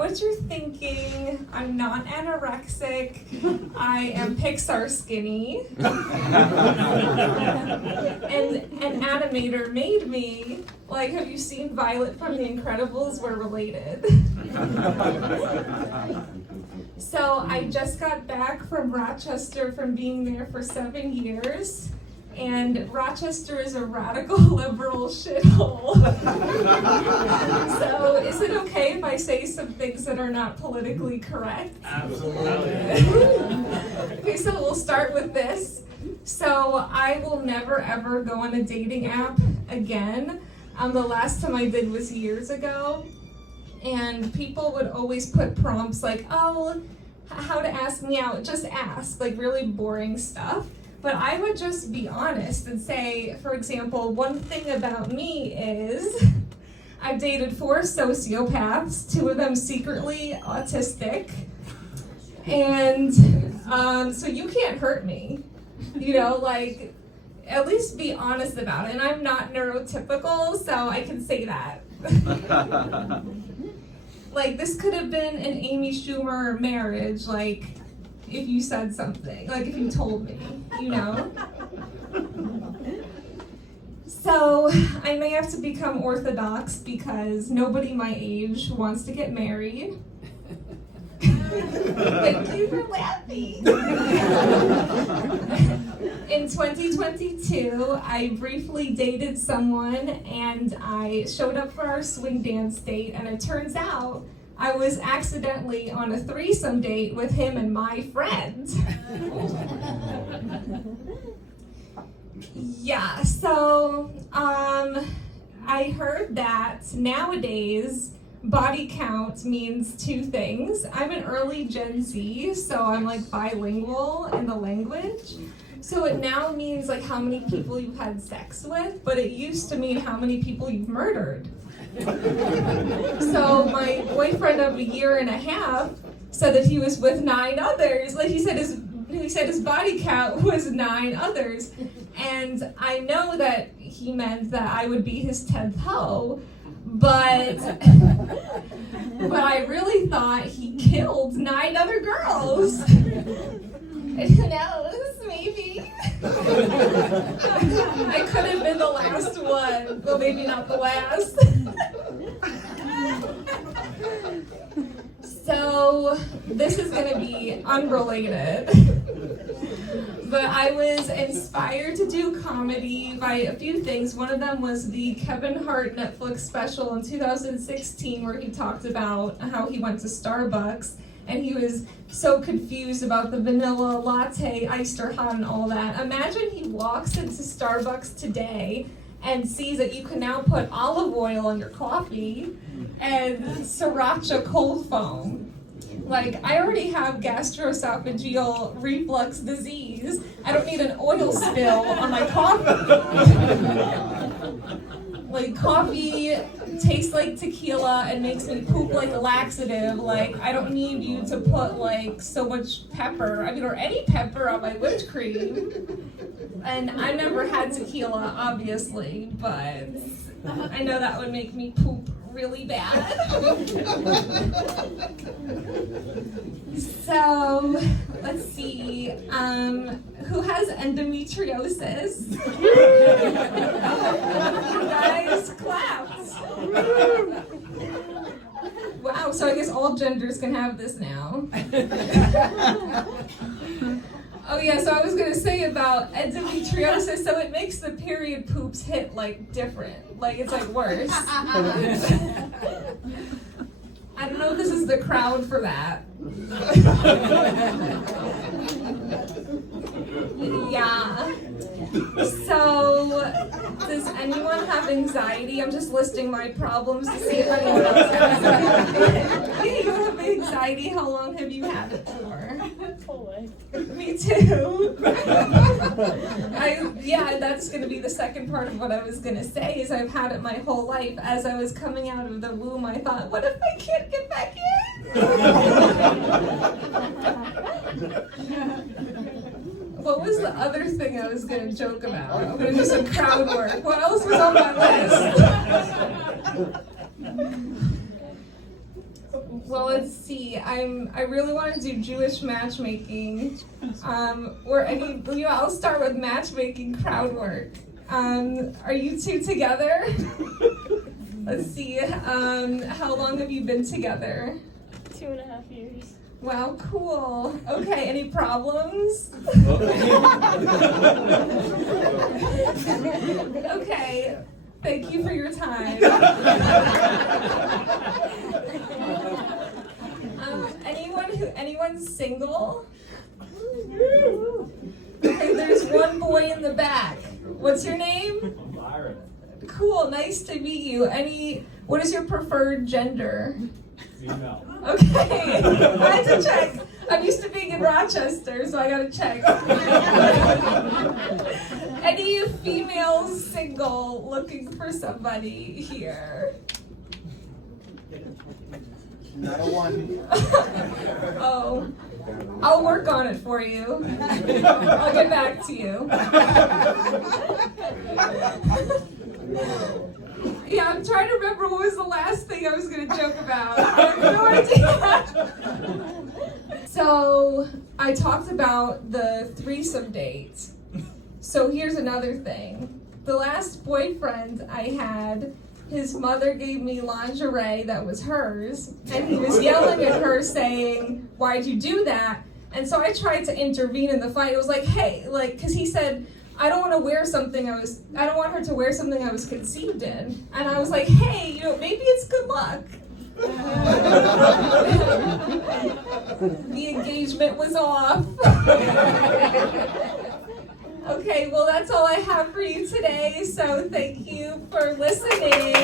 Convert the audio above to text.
what you're thinking. I'm not anorexic. I am Pixar skinny. And an animator made me. Like, have you seen Violet from The Incredibles? We're related. So I just got back from Rochester from being there for 7 years. And Rochester is a radical liberal shithole. So is it okay if I say some things that are not politically correct? Absolutely. Okay, so we'll start with this. So I will never ever go on a dating app again. The last time I did was years ago. And people would always put prompts like, oh, how to ask me out, just ask, like really boring stuff. But I would just be honest and say, for example, one thing about me is I've dated 4 sociopaths, 2 of them secretly autistic. And so you can't hurt me, you know, like at least be honest about it. And I'm not neurotypical, so I can say that. Like this could have been an Amy Schumer marriage, like if you said something, like if you told me, you know? So I may have to become Orthodox because nobody my age wants to get married. Thank you for laughing. In 2022, I briefly dated someone and I showed up for our swing dance date, and it turns out I was accidentally on a threesome date with him and my friend. Yeah, so I heard that nowadays body count means 2 things. I'm an early Gen Z, so I'm like bilingual in the language. So it now means like how many people you've had sex with, but it used to mean how many people you've murdered. So my boyfriend of a year and a half said that he was with 9 others. Like he said his body count was 9 others. And I know that he meant that I would be his 10th hoe, but I really thought he killed 9 other girls. Who knows? Maybe. I could have been the last one. Well, maybe not the last. So, this is going to be unrelated. But I was inspired to do comedy by a few things. One of them was the Kevin Hart Netflix special in 2016 where he talked about how he went to Starbucks and he was so confused about the vanilla latte, iced or hot, and all that. Imagine he walks into Starbucks today and sees that you can now put olive oil on your coffee and sriracha cold foam. Like, I already have gastroesophageal reflux disease. I don't need an oil spill on my coffee. Like, coffee tastes like tequila and makes me poop like a laxative. Like, I don't need you to put, like, so much pepper, or any pepper on my whipped cream. And I've never had tequila, obviously, but I know that would make me poop really bad. So, let's see, who has endometriosis? You guys clapped. Wow, so I guess all genders can have this now. Oh yeah, so I was gonna say about endometriosis, so it makes the period poops hit like different, like it's like worse. I don't know if this is the crowd for that. Yeah. So, does anyone have anxiety? I'm just listing my problems to see if anyone else has anxiety. Yeah, you have anxiety. How long have you had it for? Me too. Yeah, that's going to be the second part of what I was going to say, is I've had it my whole life. As I was coming out of the womb, I thought, what if I can't get back in? What was the other thing I was going to joke about? I'm going to do some crowd work. What else was on my list? Well, let's see. I really want to do Jewish matchmaking, or I'll start with matchmaking crowd work. Are you two together? Let's see. How long have you been together? 2.5 years. Wow, cool. Okay, any problems? Okay, thank you for your time. Anyone single? Okay, there's one boy in the back. What's your name? Byron. Cool, nice to meet you. What is your preferred gender? Female. Okay, I had to check. I'm used to being in Rochester, so I gotta check. Any females single looking for somebody here? Not a one. Oh, I'll work on it for you. I'll get back to you. Yeah, I'm trying to remember what was the last thing I was going to joke about. I have no idea. So, I talked about the threesome date. So, here's another thing. The last boyfriend I had, his mother gave me lingerie that was hers, and he was yelling at her saying, "Why'd you do that?" And so I tried to intervene in the fight. It was like, hey, because he said, I don't want her to wear something I was conceived in. And I was like, hey, maybe it's good luck. The engagement was off. Okay, well, that's all I have for you today, so thank you for listening.